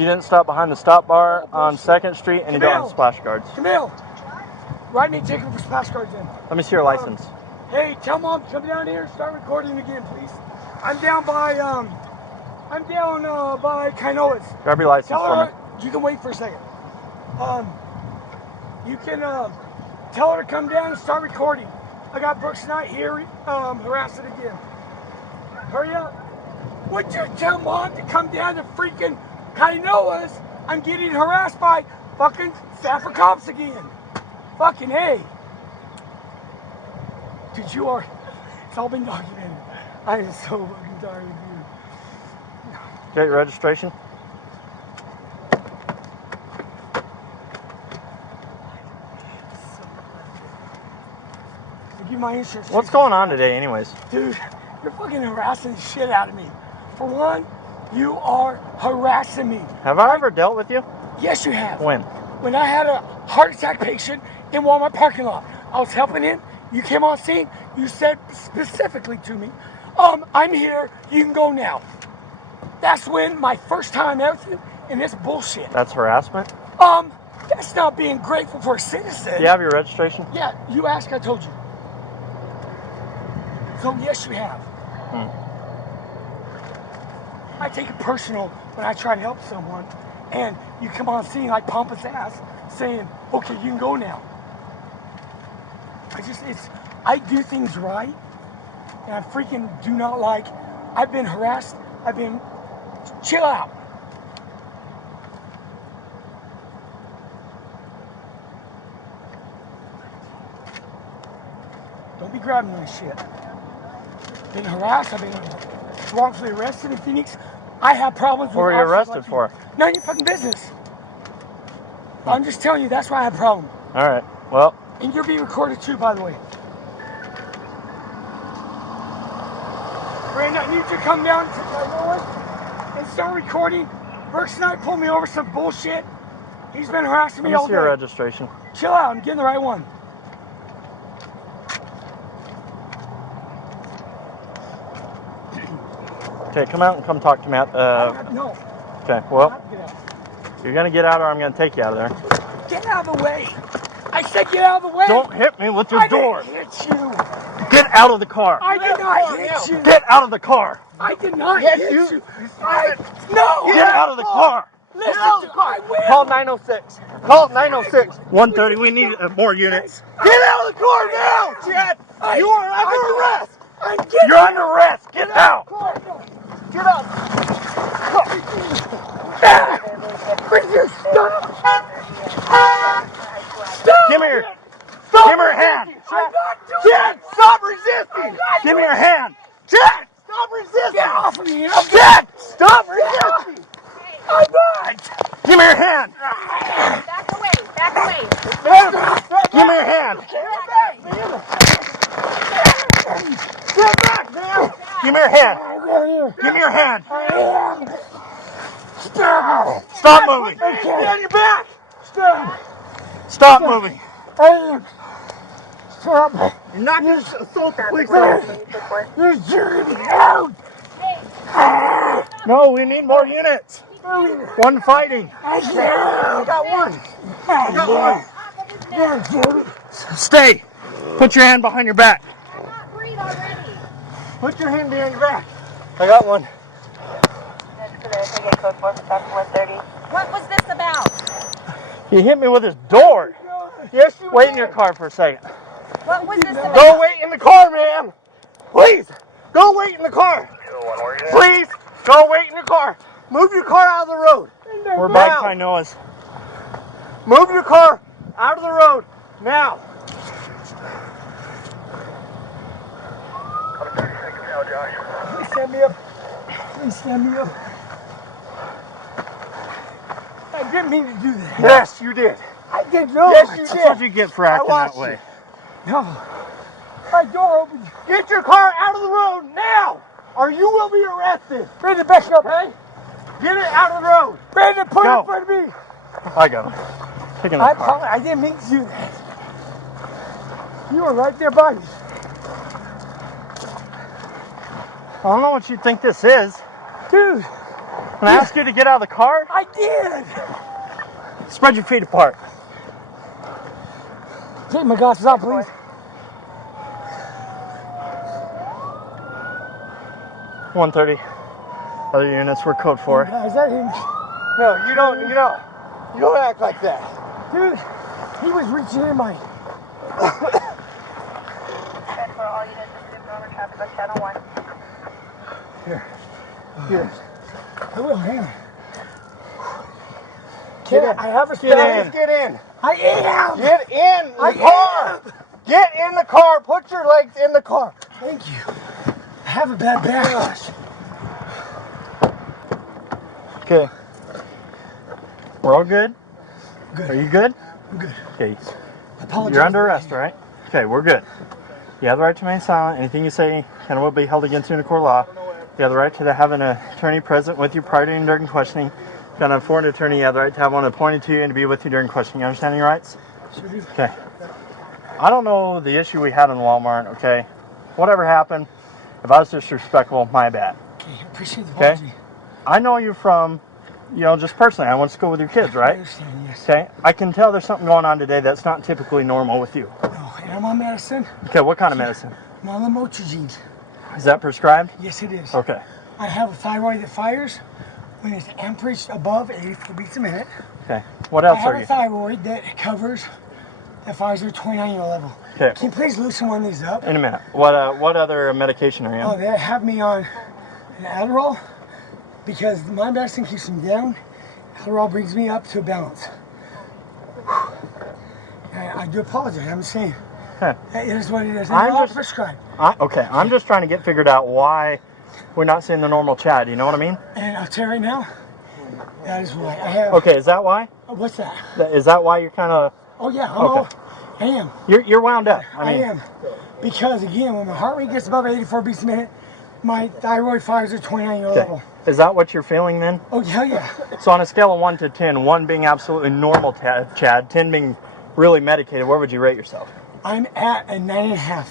You didn't stop behind the stop bar on 2nd Street and you don't have splash guards. Camille, write me a ticket for splash guards in. Let me see your license. Hey, tell Mom to come down here and start recording again, please. I'm down by Kainoa's. Grab your license Tell for her, me. you can wait for a second. You can tell her to come down and start recording. I got Brooks Knight here, harassed again. Hurry up. Would you tell Mom to come down to freaking Kainoa's? I'm getting harassed by fucking Safford cops again. Fucking hey. Dude, it's all been documented. I am so fucking tired of you. Get your registration. Give my insurance. What's going on today anyways? Dude, you're fucking harassing the shit out of me. For one, you are harassing me. Have I ever dealt with you? Yes, you have. When? When I had a heart attack patient in Walmart parking lot. I was helping him. You came on scene. You said specifically to me, I'm here. You can go now. That's when my first time out with you in this bullshit. That's harassment? That's not being grateful for a citizen. Do you have your registration? Yeah, you asked, I told you. So yes, you have. I take it personal when I try to help someone and you come on scene like pompous ass saying, okay, you can go now. I do things right and I freaking do not like, I've been harassed, chill out. Don't be grabbing my shit. Been harassed, I've been wrongfully arrested in Phoenix. I have problems with What were you arrested like for? None of your fucking business. I'm just telling you, that's why I have a problem. Alright, well. And you're being recorded too, by the way. Brandon, I need you to come down to Kainoa's and start recording. Brooks Knight pulled me over some bullshit. He's been harassing me all day. Let me see your registration. Chill out, I'm getting the right one. Okay, come out and come talk to me at No. Okay, well, you're going to get out or I'm going to take you out of there. Get out of the way. I said get out of the way. Don't hit me with your door. I didn't hit you. Get out of the car. I did not hit you. Get out of the car. I did not hit you. No. Get out of the car. Listen to I will. Call 906. Call 906. 130. We need more units. Get out of the car now, Chad. You are under arrest. You're under arrest. Get out. Get up. Give me your hand. Chad, stop resisting. Give me your hand. Chad, stop resisting. Get off of me. Chad, stop resisting. I'm not. Give me your hand. Back away. Back away. Give me your hand. Get back, man. Give me your hand. Give me your hand. Stop. Stop moving. Stay on your back. Stop. Stop moving. Stop. You're not going to assault the police officer. You're jerking me out. No, we need more units. One fighting. I got one. I got one. Stay. Put your hand behind your back. I can't breathe already. Put your hand behind your back. I got one. What was this about? He hit me with his door. Yes, you Wait in your car for a second. What was this about? Go wait in the car, ma'am. Please. Go wait in the car. Please. Go wait in your car. Move your car out of the road. We're by Kainoa's. Move your car out of the road now. Please stand me up. Please stand me up. I didn't mean to do that. Yes, you did. I didn't know. Yes, you did. That's what you get for acting that way. No. My door opened. Get your car out of the road now, or you will be arrested. Brandon, back up. Okay? Get it out of the road. Brandon, put it Go. in front of me. I got him. Taking the I car. apologize. I didn't mean to do that. You were right there by me. I don't know what you think this is. Dude, When I asked you to get out of the car, I did. spread your feet apart. Take my glasses out, please. $130. Other units were code 4. Is that him? No, you don't act like that. Dude, he was reaching in my... Here. I will, hang on. I have a space. Get in. I am. Get in the car. Get in the car. Put your legs in the car. Thank you. I have a bad backlash. Okay. We're all good? Good. Are you good? I'm good. Okay. Apologize. You're under arrest, all right? Okay, we're good. You have the right to remain silent. Anything you say can will be held against you in a court of law. You have the right to have an attorney present with you prior to and during questioning. If you have a foreign attorney, you have the right to have one appointed to you and to be with you during questioning. You understand your rights? Sure do. Okay. I don't know the issue we had in Walmart, okay? Whatever happened, if I was disrespectful, my bad. Okay, I appreciate the Okay? apology. I know you from, just personally. I went to school with your kids, I right? understand, yes. Okay? I can tell there's something going on today that's not typically normal with you. No, and I'm on medicine. Okay, what kind of medicine? I'm on lamotrigine. Is that prescribed? Yes, it is. Okay. I have a thyroid that fires when it's amperage above 84 beats a minute. Okay. What else I have are a you? thyroid that covers that fires at 29-year level. Okay. Can you please loosen one of these up? In a minute. What other medication are you Oh, on? they have me on an Adderall because my medicine keeps me down. Adderall brings me up to a balance. And I do apologize. I'm saying Okay. it is what it is. I'm I'm not just- prescribed. Okay. I'm just trying to get figured out why we're not seeing the normal Chad. You know what I mean? And I'll tell you right now, that is why I have. Okay. Is that why? What's that? Is that why you're kind of? Oh yeah, Okay. I am. You're wound up. I am. Because again, when my heart rate gets above 84 beats a minute, my thyroid fires at 29-year Okay. level. Is that what you're feeling then? Oh hell yeah. So on a scale of 1 to 10, 1 being absolutely normal, Chad, 10 being really medicated, where would you rate yourself? I'm at a 9.5.